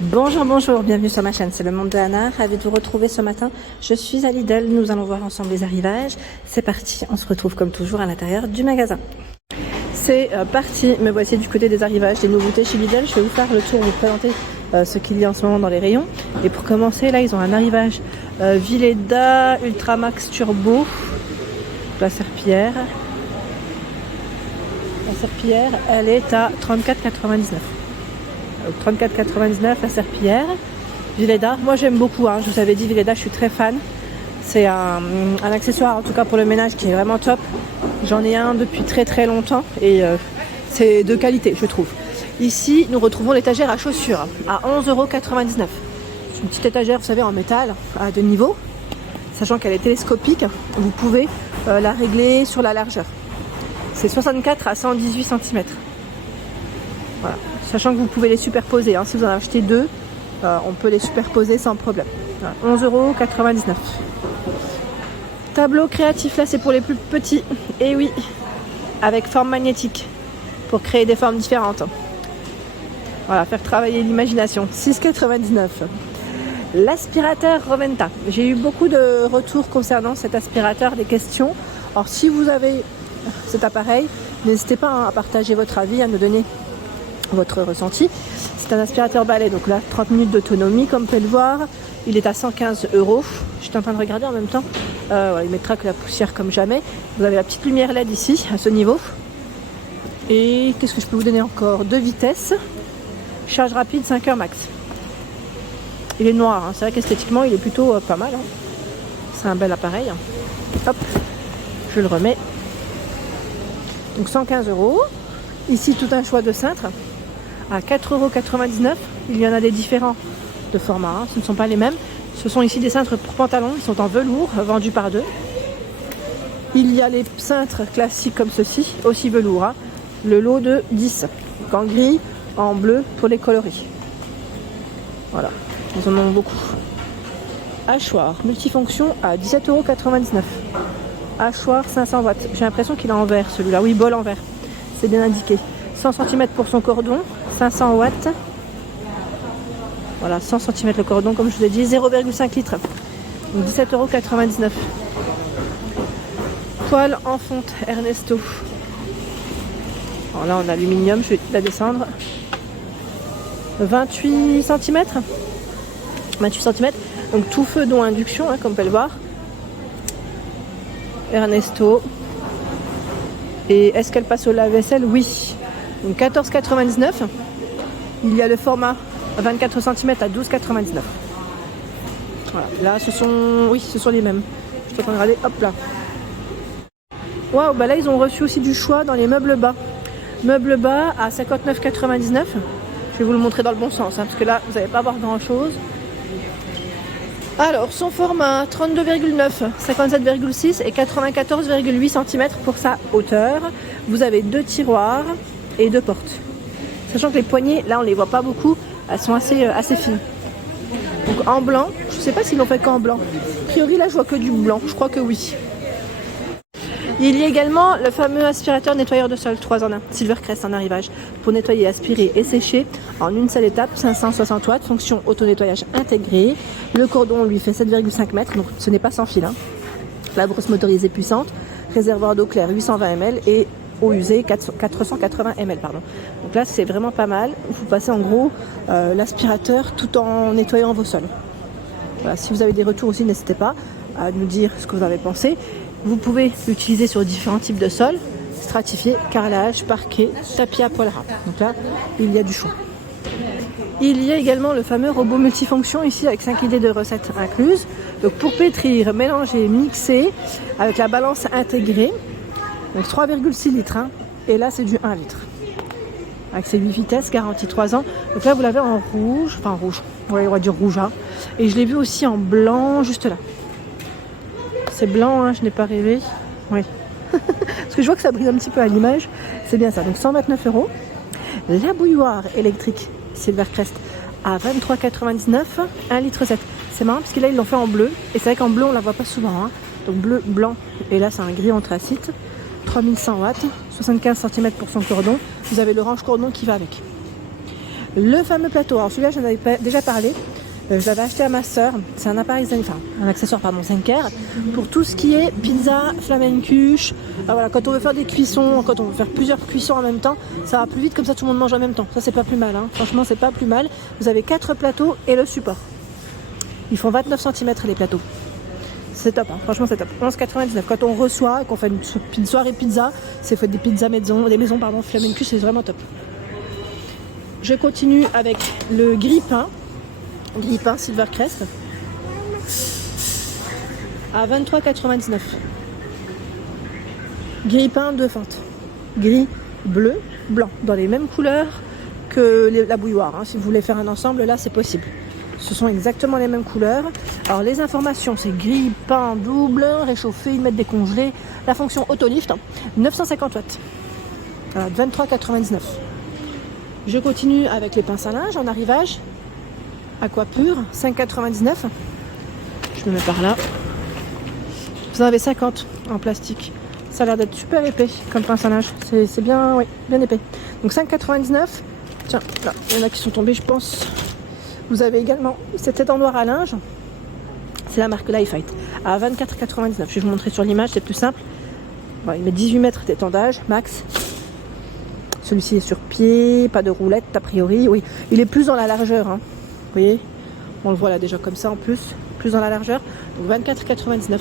Bonjour, bienvenue sur ma chaîne, c'est le monde de Anna, ravi de vous retrouver ce matin. Je suis à Lidl, nous allons voir ensemble les arrivages. C'est parti, on se retrouve comme toujours à l'intérieur du magasin. C'est parti, me voici du côté des arrivages, des nouveautés chez Lidl. Je vais vous faire le tour, vous présenter ce qu'il y a en ce moment dans les rayons. Et pour commencer, là ils ont un arrivage Vileda Ultramax Turbo, la serpillière. La serpillière, elle est à 34,99. 34,99 la serpillière. Vileda, moi j'aime beaucoup, je vous avais dit Vileda, je suis très fan. C'est un accessoire en tout cas pour le ménage qui est vraiment top. J'en ai un depuis très longtemps et c'est de qualité je trouve. Ici nous retrouvons l'étagère à chaussures à 11,99 €. C'est une petite étagère, vous savez, en métal à deux niveaux. Sachant qu'elle est télescopique, vous pouvez la régler sur la largeur. C'est 64 à 118 cm. Voilà. Sachant que vous pouvez les superposer, si vous en achetez deux, on peut les superposer sans problème. Voilà. 11,99 €. Tableau créatif, là c'est pour les plus petits. Et oui, avec forme magnétique, pour créer des formes différentes. Voilà, faire travailler l'imagination. 6,99 €. L'aspirateur Roventa. J'ai eu beaucoup de retours concernant cet aspirateur, des questions. Alors si vous avez cet appareil, n'hésitez pas à partager votre avis, à nous donner votre ressenti. C'est un aspirateur balai, donc là 30 minutes d'autonomie comme vous pouvez le voir. Il est à 115 €. J'étais en train de regarder en même temps. Voilà, il mettra que la poussière comme jamais. Vous avez la petite lumière LED ici à ce niveau. Et qu'est-ce que je peux vous donner encore? 2 vitesses. Charge rapide 5 heures max. Il est noir, c'est vrai qu'esthétiquement il est plutôt pas mal. C'est un bel appareil. Hop, je le remets. Donc 115 €. Ici tout un choix de cintres à 4,99 €. Il y en a des différents de format, ce ne sont pas les mêmes. Ce sont ici des cintres pour pantalons, ils sont en velours, vendus par deux. Il y a les cintres classiques comme ceci, aussi velours. Le lot de 10, donc en gris, en bleu pour les coloris. Voilà, ils en ont beaucoup. Hachoir multifonction à 17,99 €. Hachoir 500 watts. J'ai l'impression qu'il est en verre celui-là. Oui, bol en verre. C'est bien indiqué. 100 cm pour son cordon, 500 watts. Voilà, 100 cm le cordon, comme je vous ai dit, 0,5 litres. Donc 17,99 €. Poêle en fonte Ernesto. Alors là, en aluminium, je vais la descendre. 28 cm. 28 cm. Donc tout feu dont induction, comme vous pouvez le voir. Ernesto. Et est-ce qu'elle passe au lave-vaisselle? Oui. Donc 14,99 €. Il y a le format 24 cm à 12,99 €. Voilà. Là, ce sont les mêmes. Je suis en train de regarder. Hop là. Waouh, bah là, ils ont reçu aussi du choix dans les meubles bas. Meubles bas à 59,99 €. Je vais vous le montrer dans le bon sens, parce que là, vous n'allez pas voir grand-chose. Alors, son format 32,9, 57,6 et 94,8 cm pour sa hauteur. Vous avez 2 tiroirs et 2 portes. Sachant que les poignées, là on les voit pas beaucoup, elles sont assez fines. Donc en blanc, je sais pas s'ils l'ont fait qu'en blanc. A priori là je vois que du blanc, je crois que oui. Il y a également le fameux aspirateur nettoyeur de sol 3 en 1, Silvercrest en arrivage, pour nettoyer, aspirer et sécher en une seule étape, 560 watts, fonction auto-nettoyage intégrée. Le cordon lui fait 7,5 mètres, donc ce n'est pas sans fil. La brosse motorisée puissante, réservoir d'eau claire 820 ml et eau usée 480 ml. Donc là c'est vraiment pas mal, vous passez en gros l'aspirateur tout en nettoyant vos sols. Voilà, si vous avez des retours aussi, n'hésitez pas à nous dire ce que vous avez pensé. Vous pouvez l'utiliser sur différents types de sols, stratifié, carrelage, parquet, tapis à poil ras. Donc là, il y a du choix. Il y a également le fameux robot multifonction ici avec 5 idées de recettes incluses. Donc pour pétrir, mélanger, mixer avec la balance intégrée. Donc 3,6 litres. Et là, c'est du 1 litre. Avec ses 8 vitesses, garantie 3 ans. Donc là, vous l'avez en rouge. Enfin, rouge. Ouais, on va dire rouge. Et je l'ai vu aussi en blanc, juste là. C'est blanc, je n'ai pas rêvé. Oui. Parce que je vois que ça brille un petit peu à l'image. C'est bien ça. Donc 129 €. La bouilloire électrique Silvercrest à 23,99 €, 1,7 litre. C'est marrant parce que là ils l'ont fait en bleu. Et c'est vrai qu'en bleu on la voit pas souvent. Donc bleu, blanc. Et là c'est un gris anthracite. 3100 watts, 75 cm pour son cordon. Vous avez l'orange cordon qui va avec. Le fameux plateau, alors celui-là j'en avais déjà parlé, je l'avais acheté à ma soeur, c'est un appareil, enfin un accessoire pardon, Zenker, pour tout ce qui est pizza, flamencuche, voilà, quand on veut faire des cuissons, quand on veut faire plusieurs cuissons en même temps, ça va plus vite, comme ça tout le monde mange en même temps, ça c'est pas plus mal, hein. Franchement c'est pas plus mal, vous avez 4 plateaux et le support, ils font 29 cm les plateaux. C'est top, hein. Franchement c'est top. 11,99. Quand on reçoit, qu'on fait une soirée pizza, c'est fait des pizzas maison, des maisons pardon, flamencuche, c'est vraiment top. Je continue avec le grille-pain Silvercrest à 23,99. Grille-pain de fente, gris, bleu, blanc, dans les mêmes couleurs que la bouilloire, hein. Si vous voulez faire un ensemble, là c'est possible. Ce sont exactement les mêmes couleurs. Alors les informations, c'est grille-pain double, réchauffé, 1 mètre décongelé, la fonction autolift, 950 watts. Voilà, 23,99. Je continue avec les pinces à linge en arrivage. Aquapur, 5,99. Je me mets par là. Vous en avez 50 en plastique. Ça a l'air d'être super épais comme pince à linge. C'est bien, oui, bien épais. Donc 5,99. Tiens, là, il y en a qui sont tombés, je pense. Vous avez également cette tête en noir à linge. C'est la marque Lifeite à 24,99. Je vais vous montrer sur l'image, c'est plus simple. Bon, il met 18 mètres d'étendage max. Celui-ci est sur pied, pas de roulette a priori. Oui, il est plus dans la largeur, hein. Vous voyez, on le voit là déjà comme ça en plus dans la largeur. Donc 24,99.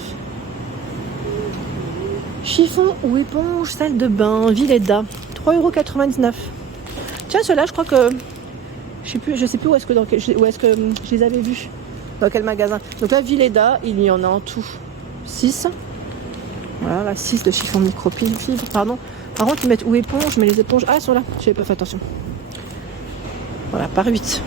Chiffon ou éponge salle de bain Villeda, 3,99 €. Tiens, ceux-là, je crois que je sais plus où est-ce que je les avais vus, dans quel magasin. Donc là, Villeda, il y en a en tout 6. Voilà, là 6 de chiffon microfibre, pardon. Par contre, ils mettent ou éponge, mais les éponges, elles sont là. Je n'avais pas fait attention. Voilà, par 8.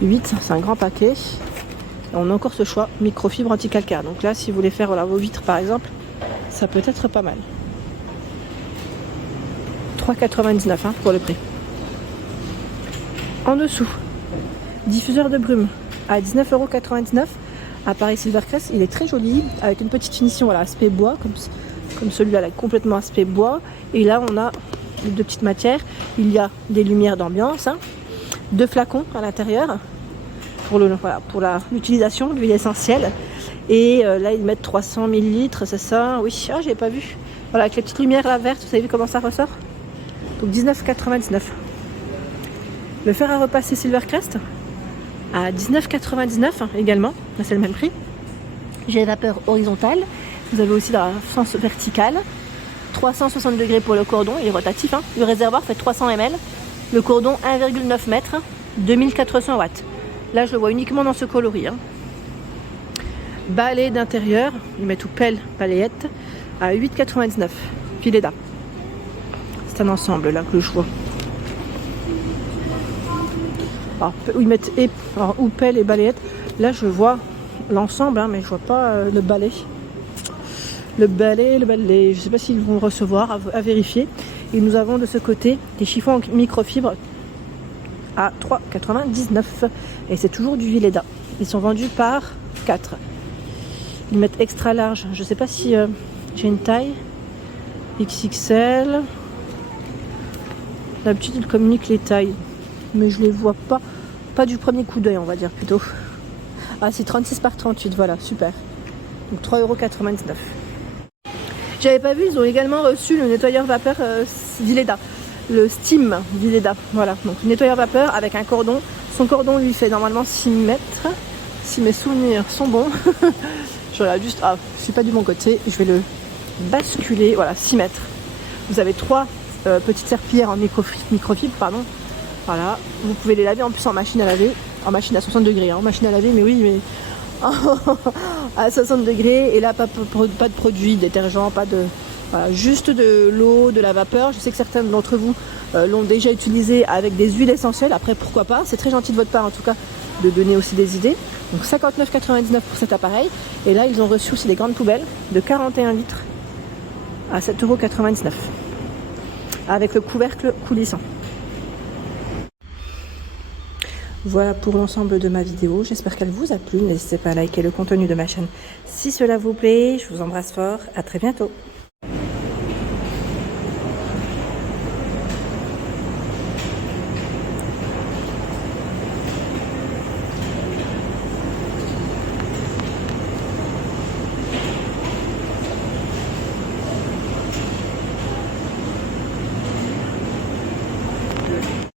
8, c'est un grand paquet. Et on a encore ce choix microfibre anti-calcaire. Donc là, si vous voulez faire voilà, vos vitres par exemple, ça peut être pas mal. 3,99 hein, pour le prix. En dessous, diffuseur de brume à 19,99 €. Appareil Silvercrest, il est très joli, avec une petite finition, voilà, aspect bois, comme celui-là, là, complètement aspect bois. Et là, on a les deux petites matières. Il y a des lumières d'ambiance, hein, 2 flacons à l'intérieur pour l'utilisation de l'huile essentielle. Et là, ils mettent 300 ml, c'est ça? Oui, ah, j'ai pas vu. Voilà, avec les petites lumières là vertes, vous avez vu comment ça ressort? Donc 19,99. Le fer à repasser Silvercrest à 19,99 également. Là, c'est le même prix. J'ai vapeur horizontale. Vous avez aussi dans la sens verticale. 360 degrés pour le cordon, il est rotatif, hein. Le réservoir fait 300 ml. Le cordon 1,9 m, 2400 watts. Là, je le vois uniquement dans ce coloris, hein. Balai d'intérieur, ils mettent tout pelle, balayette, à 8,99. Villeda. C'est un ensemble là que je vois. Alors, ils mettent ou pelle et balayette. Là, je vois l'ensemble, hein, mais je vois pas le balai. Le balai, je ne sais pas s'ils vont le recevoir, à vérifier. Et nous avons de ce côté des chiffons en microfibre à 3,99. Et c'est toujours du Villeda. Ils sont vendus par 4. Ils mettent extra large. Je ne sais pas si j'ai une taille. XXL. D'habitude, ils communiquent les tailles. Mais je les vois pas. Pas du premier coup d'œil, on va dire plutôt. Ah, c'est 36 par 38, voilà, super. Donc 3,99 €. J'avais pas vu, ils ont également reçu le nettoyeur vapeur Villeda. Le Steam Villeda, voilà. Donc nettoyeur vapeur avec un cordon. Son cordon lui fait normalement 6 mètres. Si mes souvenirs sont bons. Je regarde juste, je suis pas du bon côté. Je vais le basculer, voilà, 6 mètres. Vous avez 3 petites serpillères en microfibre, pardon. Voilà, vous pouvez les laver en plus en machine à laver. En machine à 60 degrés, hein. En machine à laver, mais oui, mais à 60 degrés. Et là, pas de produits, détergents, pas de... Voilà, juste de l'eau, de la vapeur. Je sais que certains d'entre vous l'ont déjà utilisé avec des huiles essentielles. Après, pourquoi pas? C'est très gentil de votre part, en tout cas, de donner aussi des idées. Donc 59,99 pour cet appareil. Et là, ils ont reçu aussi des grandes poubelles de 41 litres à 7,99 € avec le couvercle coulissant. Voilà pour l'ensemble de ma vidéo. J'espère qu'elle vous a plu. N'hésitez pas à liker le contenu de ma chaîne si cela vous plaît. Je vous embrasse fort. À très bientôt.